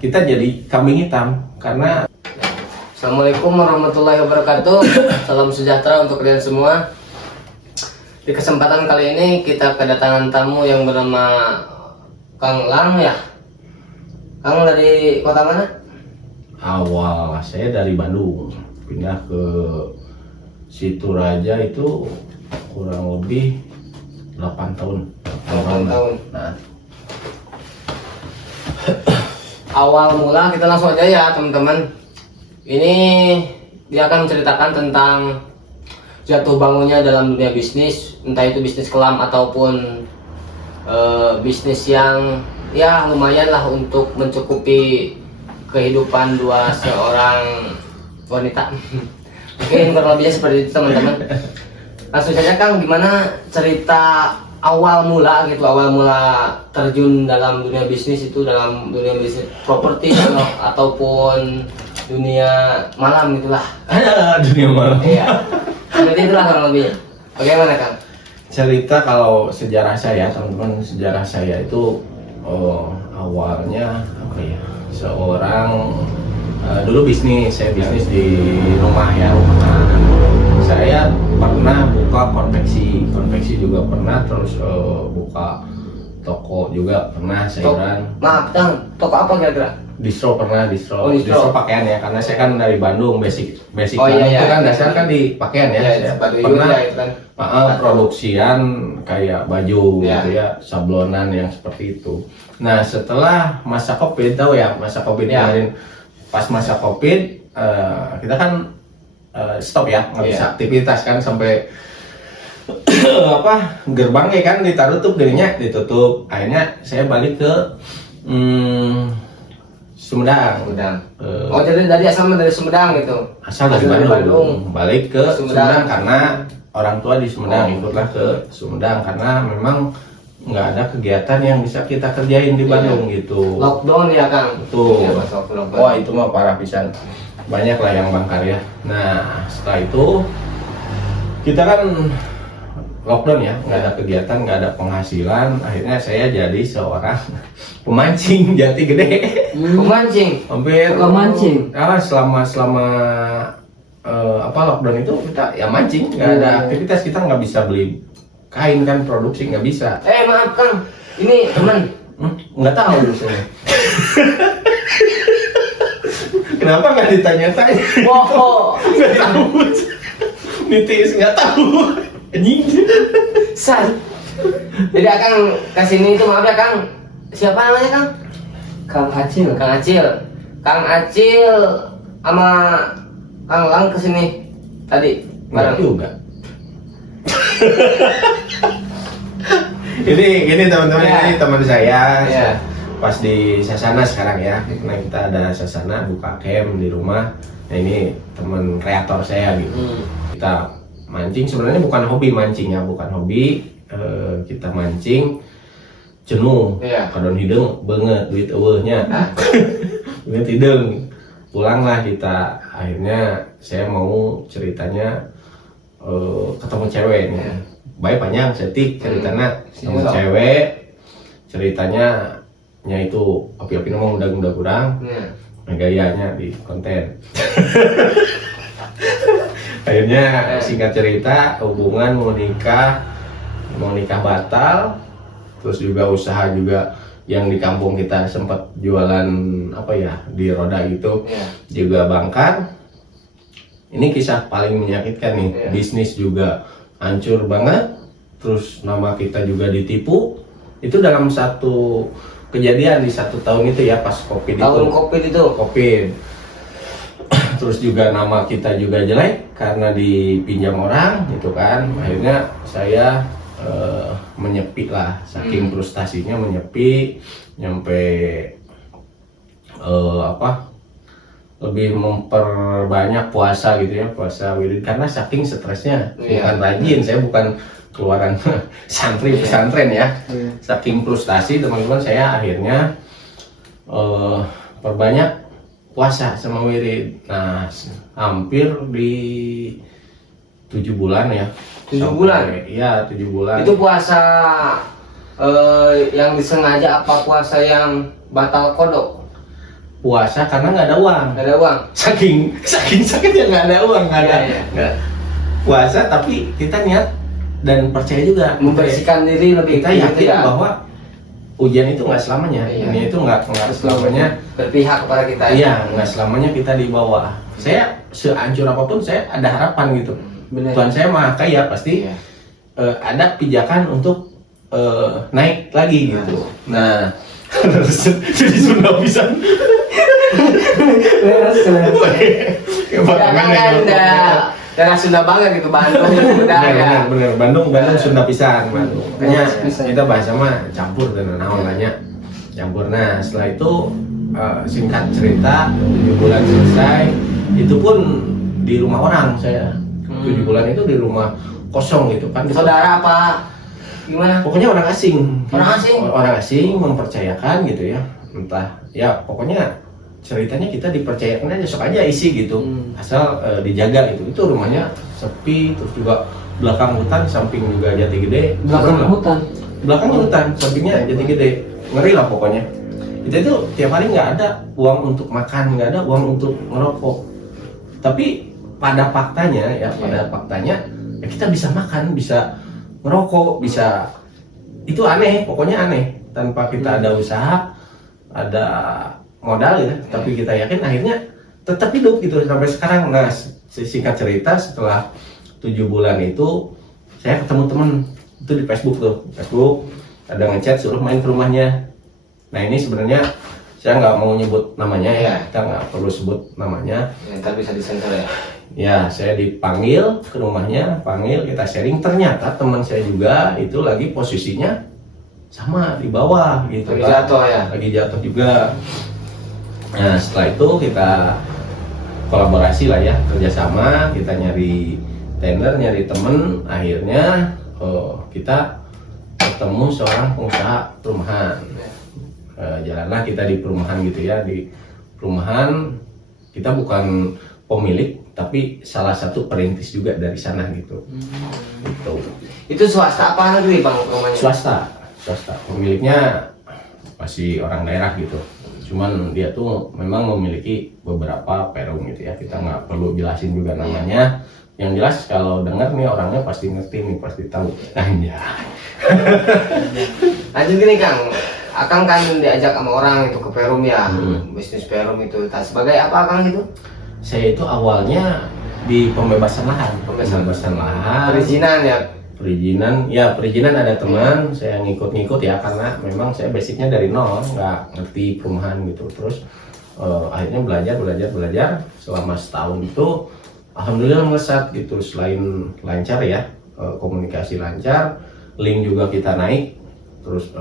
kita jadi kambing hitam karena Assalamualaikum warahmatullahi wabarakatuh. Salam sejahtera untuk kalian semua. Di kesempatan kali ini kita kedatangan tamu yang bernama Kang Lang ya. Kang dari kota mana? awal saya dari Bandung pindah ke Situraja itu kurang lebih 8 tahun. 8 tahun. Nah, Awal mula kita langsung aja ya teman-teman. Ini dia akan menceritakan tentang jatuh bangunnya dalam dunia bisnis, entah itu bisnis kelam ataupun bisnis yang ya lumayan lah untuk mencukupi kehidupan seorang wanita. Mungkin kurang lebihnya seperti itu teman-teman. Langsung saja Kang, gimana cerita awal mula terjun dalam dunia bisnis itu, dalam dunia bisnis properti ataupun dunia malam gitulah. dunia malam. Iya. Seperti itulah kurang lebihnya. Bagaimana Kang? Cerita kalau sejarah saya, teman-teman, sejarah saya itu awalnya apa ya? Seorang dulu saya bisnis di rumah ya. Saya pernah buka konveksi juga pernah, terus buka toko juga pernah, sayuran. Maaf Kang, toko apa kira-kira? Distro pernah, Oh, distro pakaian ya, karena saya kan dari Bandung, basic Oh, iya, itu iya. kan dasar kan di pakaian ya. Iya, Saya sepatu pernah ya, itu kan. produksian kayak baju Iya. gitu ya, sablonan yang seperti itu. Nah, setelah masa Covid, tahu ya, masa Covid Iya. kemarin, pas masa Covid kita kan stop ya, nggak bisa Iya. aktivitas kan, sampai gerbangnya kan ditutup. Akhirnya saya balik ke Sumedang. Oh, jadi dari asalnya dari Sumedang gitu. Asal dari Bandung, balik ke Sumedang karena orang tua di Sumedang, ikutlah ke Sumedang karena memang nggak ada kegiatan yang bisa kita kerjain di Bandung gitu. Lockdown ya Kang. Betul. Iya, pas lockdown. Wah, itu mah parah pisan. Banyak lah yang bangkar ya. Nah, setelah itu kita kan lockdown ya, nggak ada kegiatan, nggak ada penghasilan. Akhirnya saya jadi seorang pemancing jati gede. Pemancing. Hampir Pemancing. selama lockdown itu kita ya mancing, nggak ada aktivitas, kita nggak bisa beli kain kan, produksi nggak bisa. Maaf Kang, ini teman. Nggak tahu saya. Kenapa nggak ditanya-tanya? Wow. Nggak tahu. Nitis nggak tahu. Anjing. San. Jadi Kang kesini itu maaf ya Kang. Siapa namanya Kang? Kang Acil. Kang Acil. Kang Acil sama Kang Lang kesini tadi. Nggak juga. ini teman-teman, Ya. ini teman saya. Ya. Pas di Sasana sekarang ya, karena kita ada Sasana buka camp di rumah. Nah, ini teman kreator saya gitu. Kita mancing, sebenarnya bukan hobi mancing ya, bukan hobi. Kita mancing jenuh, Iya. kadon hidung banget duit eueuhnya. Duit hidung. Pulanglah kita, akhirnya saya mau ceritanya ketemu cewek nih. Iya. Baik panjang setik ceritanya, ketemu Iya. cewek, ceritanya itu api-api ngomong udah kurang. Iya. Gayanya di konten. Akhirnya singkat cerita, hubungan mau nikah batal, terus juga usaha juga yang di kampung kita sempat jualan di roda gitu, Iya. juga bangkrut. Ini kisah paling menyakitkan nih. Iya. Bisnis juga hancur banget, terus nama kita juga ditipu. Itu dalam satu kejadian di 1 tahun itu ya, pas Covid Tahun itu. Covid. Terus juga nama kita juga jelek karena dipinjam orang gitu kan. Akhirnya saya menyepi lah, saking frustasinya menyepi, nyampe lebih memperbanyak puasa gitu ya, puasa wirid karena saking stresnya. Iya. Bukan rajin, saya bukan keluaran santri pesantren ya. Saking frustasi teman-teman, saya akhirnya perbanyak puasa sama wirid. Nah, hampir di 7 bulan ya. 7 bulan? Iya, 7 bulan. Itu puasa yang disengaja apa puasa yang batal kodok? puasa karena nggak ada uang. Nggak ada uang. Saking sakitnya nggak ada uang, nggak ada. Iya. Nggak. Puasa tapi kita niat dan percaya juga. Membersihkan diri lebih Kita yakin ya. bahwa ujian itu nggak selamanya. Iya. Ini itu nggak selamanya. Berpihak kepada kita. Iya, nggak selamanya kita di bawah. Saya sehancur apapun saya ada harapan gitu. Bener. Tuhan saya maha kaya pasti Iya. ada pijakan untuk naik lagi gitu. Nah, jadi Sunda bisa. Karena kan daerah Sunda banget gitu, Bandung udah ya. Bener. Bandung Sunda pisan. Bandung. Makanya Pisan. kita bahasa mah campur dan naon banyak campur. Nah, setelah itu singkat cerita 7 bulan selesai, itu pun di rumah orang saya. 7 bulan itu di rumah kosong gitu kan. Saudara apa? Gimana? Pokoknya orang asing. Orang asing? Mempercayakan gitu ya. Entah ya pokoknya ceritanya kita dipercayakan aja, sok aja isi gitu. Asal dijaga gitu. Itu rumahnya sepi, terus juga belakang hutan, samping juga jati gede. Belakang Serem lah. hutan. Belakang hutan, sampingnya jati gede. Ngeri lah pokoknya. Kita itu tiap hari nggak ada uang untuk makan, nggak ada uang untuk ngerokok. Tapi pada faktanya ya, ya kita bisa makan, bisa ngerokok, bisa, itu aneh, pokoknya aneh. Tanpa kita ada usaha, ada modal gitu, tapi kita yakin akhirnya tetap hidup gitu sampai sekarang. Nah, singkat cerita setelah 7 bulan itu saya ketemu temen itu di Facebook ada ngechat suruh main ke rumahnya. Nah, ini sebenarnya saya nggak mau nyebut namanya ya, kita nggak perlu sebut namanya. Ya, ntar bisa disensor ya. Ya, saya dipanggil ke rumahnya, kita sharing. Ternyata teman saya juga itu lagi posisinya sama di bawah gitu. Lagi kan. jatuh ya? Lagi jatuh juga. Nah, setelah itu kita kolaborasi lah ya, kerjasama, kita nyari tender, nyari temen. Akhirnya kita ketemu seorang pengusaha perumahan. Jalanlah kita di perumahan gitu ya, di perumahan kita bukan pemilik tapi salah satu perintis juga dari sana gitu. Itu swasta apa negeri bang rumahnya? Swasta pemiliknya masih orang daerah gitu, cuman dia tuh memang memiliki beberapa perum gitu ya, kita nggak perlu jelasin juga namanya. Yang jelas kalau dengar nih orangnya pasti ngerti nih, pasti tahu. Anjay. Lanjut gini Kang, Akang kan diajak sama orang itu ke Perum ya, bisnis Perum itu. Sebagai apa Akang itu? Saya itu awalnya di pembebasan lahan. Perizinan ya. Perizinan ada teman, saya ngikut-ngikut ya, karena memang saya basicnya dari nol, nggak ngerti perumahan gitu. Terus akhirnya belajar selama setahun itu, alhamdulillah melesat gitu. Selain lancar ya, komunikasi lancar, link juga kita naik. Terus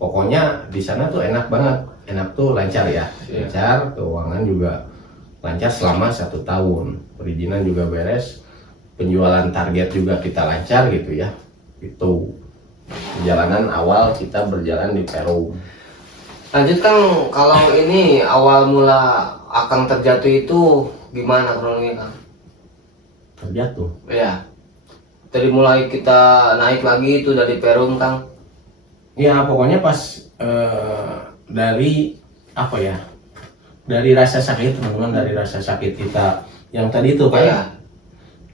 pokoknya di sana tuh enak banget, enak tuh lancar ya, lancar, keuangan juga lancar selama 1 tahun, perizinan juga beres, penjualan target juga kita lancar gitu ya. Itu perjalanan awal kita berjalan di Perum. Lanjut Kang, kalau ini awal mula Akang terjatuh itu gimana kronologinya Kang? Terjatuh? Iya. Dari mulai kita naik lagi itu dari Perum Kang. Ya pokoknya pas dari apa ya? Dari rasa sakit teman-teman, dari rasa sakit kita yang tadi itu kan. Iya.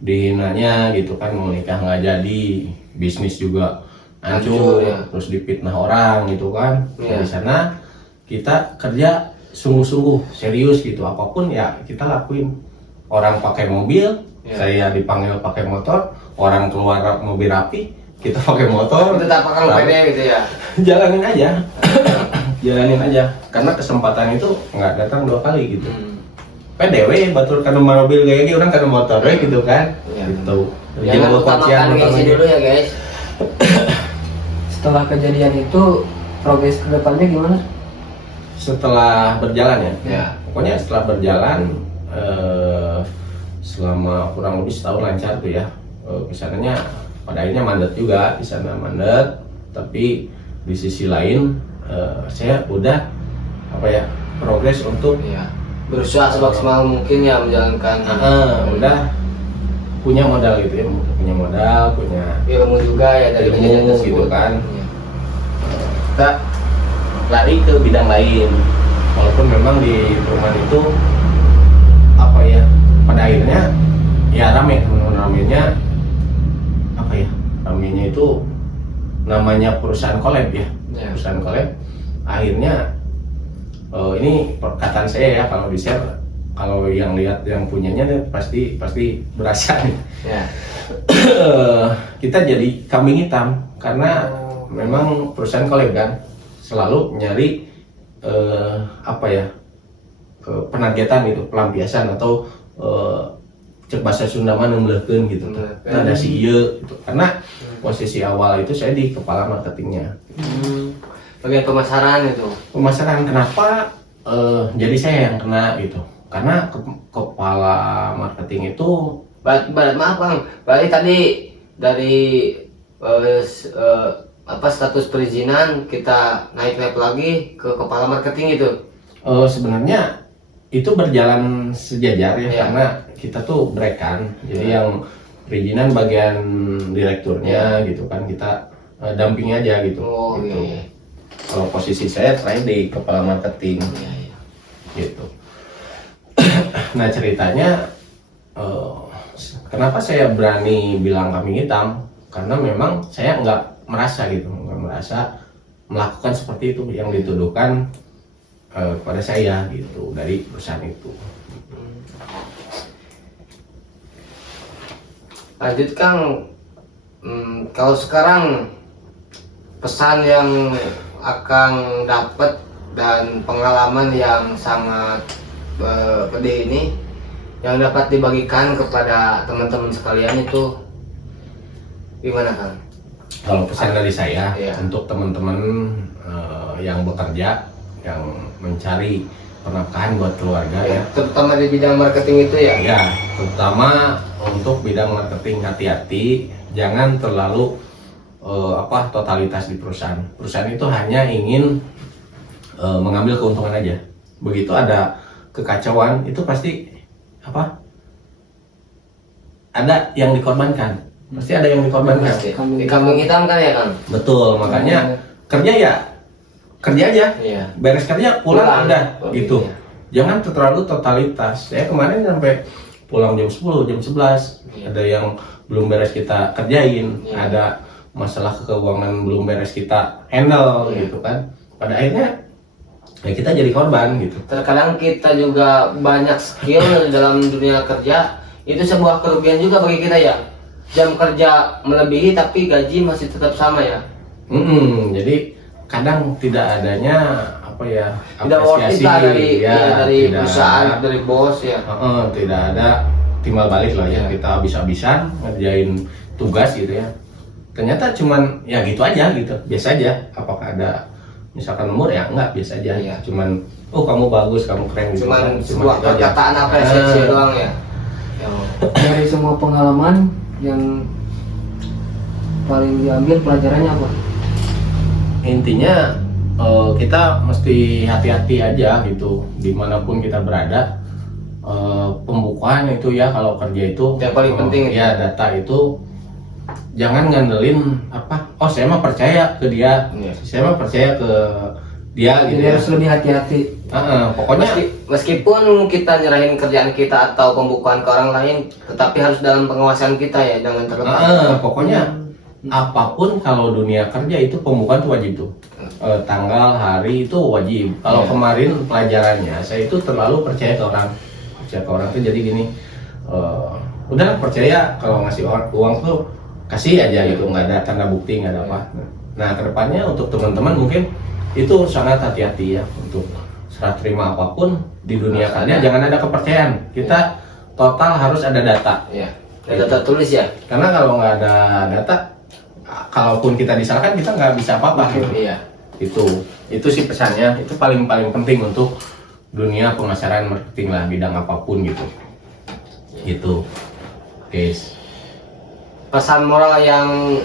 Dihinanya gitu kan, mau nikah nggak jadi, bisnis juga hancur, ya. Terus dipitnah orang gitu kan. Iya. Di sana kita kerja sungguh-sungguh serius gitu, apapun ya kita lakuin. Orang pakai mobil, saya dipanggil pakai motor. Orang keluar mobil rapi, kita pakai motor. Tetap Akang pede gitu ya. Jalanin aja, karena kesempatan itu nggak datang 2 kali gitu. PDW batur karena mobil kayak gini, orang karena motor gitu kan. Iya. Gitu. Jangan utamakan gengsi dulu ya guys. Setelah kejadian itu progres kedepannya gimana? Setelah berjalan ya. Ya. Pokoknya setelah berjalan selama kurang lebih setahun lancar tuh ya. Kesananya pada akhirnya mandat juga, di sana mandat, tapi di sisi lain saya udah progres untuk Iya. Berusaha semaksimal mungkin ya menjalankan udah punya modal gitu ya, punya ilmu juga ya dari kejadian ilmu tersebut gitu kan. Iya. Kita lari ke bidang lain, walaupun memang di perumahan itu apa ya, pada akhirnya ya rame, teman-teman ramenya apa ya, ramenya itu namanya perusahaan collab ya, perusahaan collab. Akhirnya ini perkataan saya ya, kalau di share, kalau yang lihat yang punyanya pasti berasa nih. Kita jadi kambing hitam karena memang perusahaan collab kan selalu nyari apa ya, penargetan gitu, pelampiasan atau cek bahasa Sunda mah nembleukeun gitu. Ada si ieu gitu. Karena posisi awal itu saya di kepala marketingnya. Bagian pemasaran itu. Pemasaran kenapa jadi saya yang kena gitu? Karena kepala marketing itu Maaf Kang, berarti tadi dari status perizinan kita naik level lagi ke kepala marketing itu. Sebenarnya itu berjalan sejajar ya, karena kita tuh break kan. Jadi yang perizinan bagian direkturnya gitu kan, kita dampingi aja gitu. Gitu. Kalau posisi saya terakhir di kepala marketing gitu. Nah ceritanya kenapa saya berani bilang kambing hitam, karena memang saya nggak merasa melakukan seperti itu yang dituduhkan kepada saya gitu dari perusahaan itu. Lanjut Kang, kalau sekarang pesan yang akan dapat dan pengalaman yang sangat pedih ini yang dapat dibagikan kepada teman-teman sekalian itu gimana Kang? Kalau pesan dari saya untuk teman-teman yang bekerja, yang mencari penafkahan buat keluarga ya, terutama di bidang marketing itu ya, terutama untuk bidang marketing, hati-hati, jangan terlalu totalitas di perusahaan. Perusahaan itu hanya ingin mengambil keuntungan aja. Begitu ada kekacauan itu pasti ada yang dikorbankan, pasti ada yang dikorbankan. Di kambing hitam kan ya Kang? Betul, makanya kerja aja, beres kerja pulang udah gitu. Jangan terlalu totalitas. Saya kemarin sampai pulang jam 10, jam 11, ada yang belum beres kita kerjain, ada masalah keuangan belum beres kita handle gitu kan. Pada akhirnya ya kita jadi korban gitu. Terkadang kita juga banyak skill dalam dunia kerja, itu sebuah kerugian juga bagi kita ya. Jam kerja melebihi tapi gaji masih tetap sama ya. Jadi kadang tidak adanya apresiasi dari perusahaan, dari bos ya. Tidak ada timbal balik lah ya. Kita habis-habisan ngerjain tugas gitu ya. Ternyata cuman ya gitu aja gitu, biasa aja. Apakah ada misalkan umur ya enggak, biasa aja. Cuman kamu bagus, kamu keren gitu. Cuman sebuah perkataan apresiasi doang ya. Dari semua pengalaman yang paling diambil pelajarannya apa? Intinya kita mesti hati-hati aja gitu dimanapun kita berada. Pembukuan itu ya, kalau kerja itu yang paling penting ya, data itu jangan ngandelin saya mah percaya ke dia, saya mah percaya ke dia gitu. Jadi harus lebih hati-hati. Pokoknya meskipun kita nyerahin kerjaan kita atau pembukuan ke orang lain, tetapi harus dalam pengawasan kita ya, jangan terlepas. Pokoknya apapun kalau dunia kerja itu pembukuan tuh wajib tuh. Tanggal, hari itu wajib. Kalau kemarin pelajarannya saya itu terlalu percaya ke orang tuh, jadi gini, udah percaya kalau ngasih uang tuh kasih aja gitu, nggak ada tanda bukti, nggak ada apa. Nah kedepannya untuk teman-teman mungkin itu sangat hati-hati ya, untuk serah terima apapun di dunia kerja jangan ada kepercayaan. Kita total harus ada data. Data tulis ya. Karena kalau nggak ada data, kalaupun kita disalahkan kita nggak bisa apa-apa. Itu sih pesannya. Itu paling penting untuk dunia pemasaran, marketing lah, bidang apapun gitu. Guys. Pesan moral yang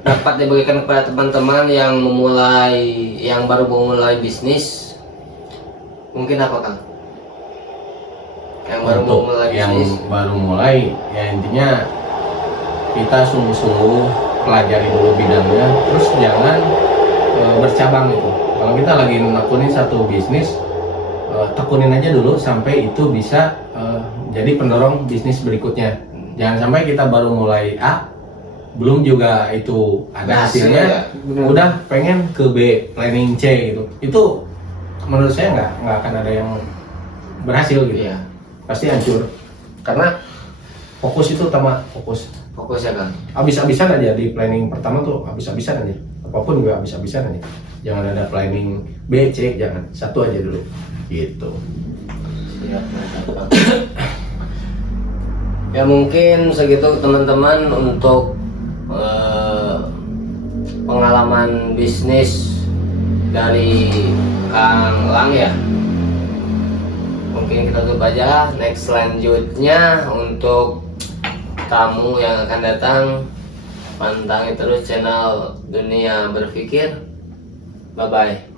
dapat diberikan kepada teman-teman yang baru memulai bisnis, mungkin apa Kang? Yang baru mulai ya, intinya kita sungguh-sungguh pelajari dulu bidangnya, terus jangan bercabang gitu. Kalau kita lagi nekunin satu bisnis, tekunin aja dulu sampai itu bisa jadi pendorong bisnis berikutnya. Jangan sampai kita baru mulai A, belum juga itu ada hasilnya, udah pengen ke B, planning C gitu. Itu menurut saya nggak akan ada yang berhasil gitu. Iya. Pasti hancur. Karena fokus itu utama, fokus. Fokus ya kan. Habis-habisan aja di planning pertama tuh, habis-habisan aja. Apapun juga habis-habisan aja. Jangan ada planning B, C, jangan. Satu aja dulu. Gitu. Siap, mantap. Ya mungkin segitu teman-teman untuk pengalaman bisnis dari Kang Lang ya. Mungkin kita tutup aja. Next selanjutnya untuk tamu yang akan datang, pantangin terus channel Dunia Berpikir. Bye bye.